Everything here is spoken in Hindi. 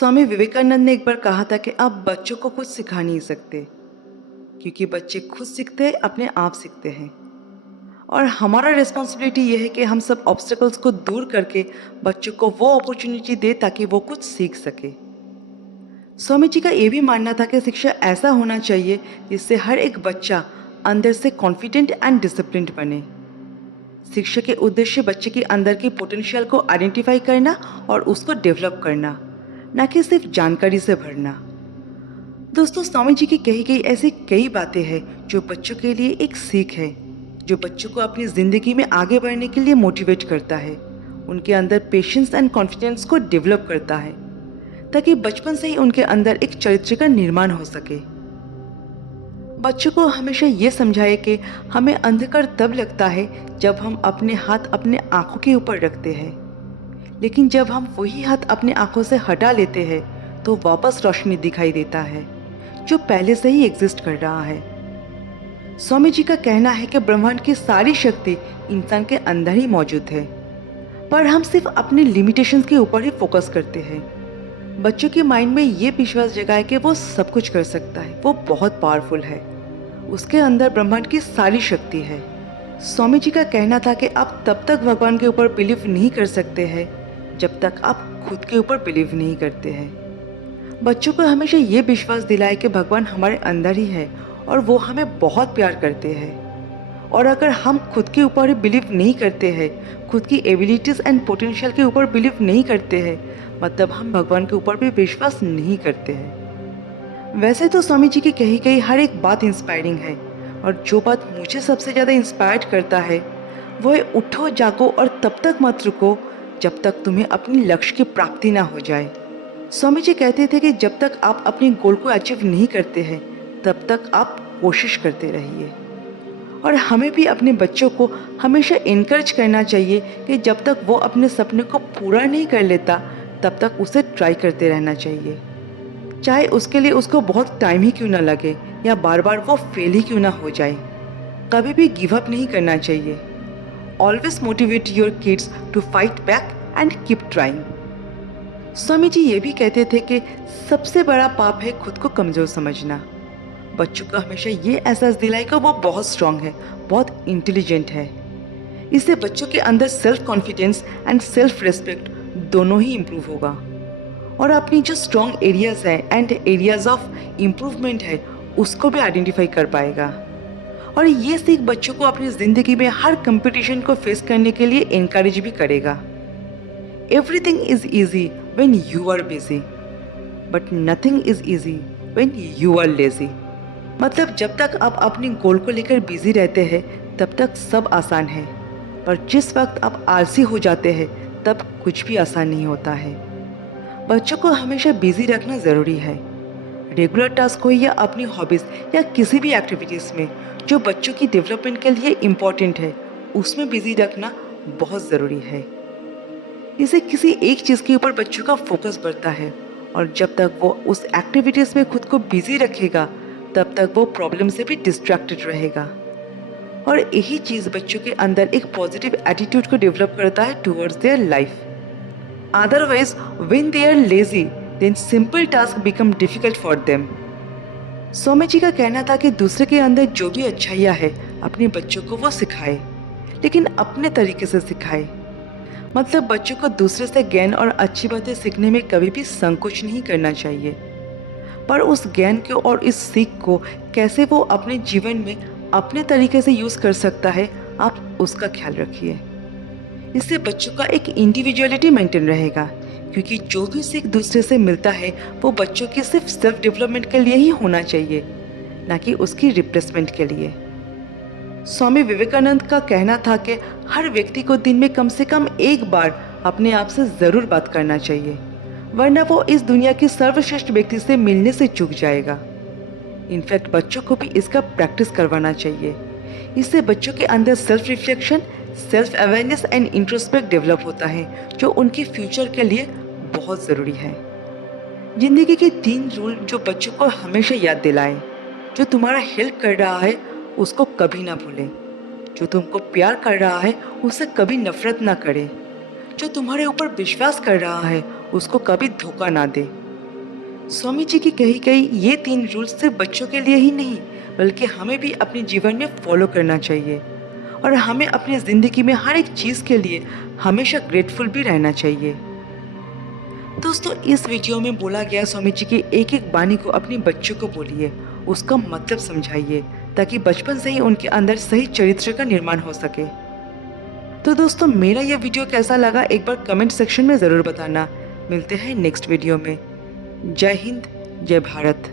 स्वामी विवेकानंद ने एक बार कहा था कि आप बच्चों को कुछ सिखा नहीं सकते, क्योंकि बच्चे खुद सीखते हैं, अपने आप सीखते हैं। और हमारा रिस्पॉन्सिबिलिटी ये है कि हम सब ऑब्स्टेकल्स को दूर करके बच्चों को वो अपॉर्चुनिटी दे ताकि वो कुछ सीख सके। स्वामी जी का ये भी मानना था कि शिक्षा ऐसा होना चाहिए जिससे हर एक बच्चा अंदर से कॉन्फिडेंट एंड डिसिप्लिन्ड बने। शिक्षा के उद्देश्य बच्चे के अंदर की पोटेंशियल को आइडेंटिफाई करना और उसको डेवलप करना, ना कि सिर्फ जानकारी से भरना। दोस्तों, स्वामी जी की कही गई ऐसी कई बातें हैं जो बच्चों के लिए एक सीख है, जो बच्चों को अपनी ज़िंदगी में आगे बढ़ने के लिए मोटिवेट करता है, उनके अंदर पेशेंस एंड कॉन्फिडेंस को डेवलप करता है, ताकि बचपन से ही उनके अंदर एक चरित्र का निर्माण हो सके। बच्चों को हमेशा ये समझाए कि हमें अंधकार तब लगता है जब हम अपने हाथ अपने आँखों के ऊपर रखते हैं, लेकिन जब हम वही हाथ अपनी आँखों से हटा लेते हैं तो वापस रोशनी दिखाई देता है, जो पहले से ही एग्जिस्ट कर रहा है। स्वामी जी का कहना है कि ब्रह्मांड की सारी शक्ति इंसान के अंदर ही मौजूद है, पर हम सिर्फ अपने लिमिटेशंस के ऊपर ही फोकस करते हैं। बच्चों के माइंड में ये विश्वास जगाए कि वो सब कुछ कर सकता है, वो बहुत पावरफुल है, उसके अंदर ब्रह्मांड की सारी शक्ति है। स्वामी जी का कहना था कि आप तब तक भगवान के ऊपर बिलीव नहीं कर सकते हैं जब तक आप खुद के ऊपर बिलीव नहीं करते हैं। बच्चों को हमेशा ये विश्वास दिलाए कि भगवान हमारे अंदर ही है और वो हमें बहुत प्यार करते हैं। और अगर हम खुद के ऊपर ही बिलीव नहीं करते हैं, खुद की एबिलिटीज़ एंड पोटेंशियल के ऊपर बिलीव नहीं करते हैं, मतलब हम भगवान के ऊपर भी विश्वास नहीं करते हैं। वैसे तो स्वामी जी की कही गई हर एक बात इंस्पायरिंग है, और जो बात मुझे सबसे ज़्यादा इंस्पायर्ड करता है वो है उठो जागो और तब तक मत रुको जब तक तुम्हें अपनी लक्ष्य की प्राप्ति ना हो जाए। स्वामी जी कहते थे कि जब तक आप अपने गोल को अचीव नहीं करते हैं तब तक आप कोशिश करते रहिए। और हमें भी अपने बच्चों को हमेशा इनकरेज करना चाहिए कि जब तक वो अपने सपने को पूरा नहीं कर लेता तब तक उसे ट्राई करते रहना चाहिए, चाहे उसके लिए उसको बहुत टाइम ही क्यों ना लगे या बार बार वो फेल ही क्यों ना हो जाए। कभी भी गिव अप नहीं करना चाहिए। Always motivate your kids to fight back and keep trying. Swami ji ये भी कहते थे कि सबसे बड़ा पाप है खुद को कमज़ोर समझना। बच्चों को हमेशा ये एहसास दिलाए कि वो बहुत स्ट्रांग है, बहुत इंटेलिजेंट है। इससे बच्चों के अंदर self confidence and self respect दोनों ही इम्प्रूव होगा, और अपनी जो स्ट्रॉन्ग एरियाज है एंड एरियाज ऑफ इम्प्रूवमेंट है उसको भी आइडेंटिफाई कर पाएगा। और ये सीख बच्चों को अपनी ज़िंदगी में हर कंपटीशन को फेस करने के लिए इनकरेज भी करेगा। Everything is easy when you are busy, but nothing is easy when you are lazy. मतलब जब तक आप अपने गोल को लेकर बिजी रहते हैं तब तक सब आसान है, पर जिस वक्त आप आलसी हो जाते हैं तब कुछ भी आसान नहीं होता है। बच्चों को हमेशा बिजी रखना ज़रूरी है। रेगुलर टास्क हो या अपनी हॉबीज़ या किसी भी एक्टिविटीज़ में जो बच्चों की डेवलपमेंट के लिए इम्पॉर्टेंट है, उसमें बिजी रखना बहुत ज़रूरी है। इससे किसी एक चीज़ के ऊपर बच्चों का फोकस बढ़ता है, और जब तक वो उस एक्टिविटीज़ में खुद को बिजी रखेगा तब तक वो प्रॉब्लम से भी डिस्ट्रैक्टेड रहेगा। और यही चीज़ बच्चों के अंदर एक पॉजिटिव एटीट्यूड को डेवलप करता है towards their life. Otherwise when they are lazy then simple task become difficult for them. Swami ji का कहना था कि दूसरे के अंदर जो भी अच्छाइयाँ है अपने बच्चों को वो सिखाए, लेकिन अपने तरीके से सिखाए। मतलब बच्चों को दूसरे से ज्ञान और अच्छी बातें सीखने में कभी भी संकोच नहीं करना चाहिए, पर उस ज्ञान को और इस सीख को कैसे वो अपने जीवन में अपने तरीके से यूज़ कर सकता है, आप उसका ख्याल रखिए। इससे बच्चों का एक इंडिविजुअलिटी मेंटेन रहेगा, क्योंकि जो भी सीख दूसरे से मिलता है वो बच्चों की सिर्फ सेल्फ डेवलपमेंट के लिए ही होना चाहिए, ना कि उसकी रिप्लेसमेंट के लिए। स्वामी विवेकानंद का कहना था कि हर व्यक्ति को दिन में कम से कम एक बार अपने आप से ज़रूर बात करना चाहिए, वरना वो इस दुनिया की सर्वश्रेष्ठ व्यक्ति से मिलने से चूक जाएगा। इनफैक्ट बच्चों को भी इसका प्रैक्टिस करवाना चाहिए। इससे बच्चों के अंदर self reflection, self awareness and introspect develop होता है, जो उनके फ्यूचर के लिए बहुत ज़रूरी है। जिंदगी के 3 रूल जो बच्चों को हमेशा याद दिलाएं। जो तुम्हारा हेल्प कर रहा है उसको कभी ना भूलें। जो तुमको प्यार कर रहा है उससे कभी नफरत ना करें। जो तुम्हारे ऊपर विश्वास कर रहा है उसको कभी धोखा ना दे। स्वामी जी की कही गई ये 3 रूल्स सिर्फ बच्चों के लिए ही नहीं, बल्कि हमें भी अपने जीवन में फॉलो करना चाहिए और हमें अपनी ज़िंदगी में हर एक चीज़ के लिए हमेशा ग्रेटफुल भी रहना चाहिए। दोस्तों, इस वीडियो में बोला गया स्वामी जी की एक एक वाणी को अपने बच्चों को बोलिए, उसका मतलब समझाइए, ताकि बचपन से ही उनके अंदर सही चरित्र का निर्माण हो सके। तो दोस्तों, मेरा यह वीडियो कैसा लगा एक बार कमेंट सेक्शन में ज़रूर बताना। मिलते हैं नेक्स्ट वीडियो में। जय हिंद, जय भारत।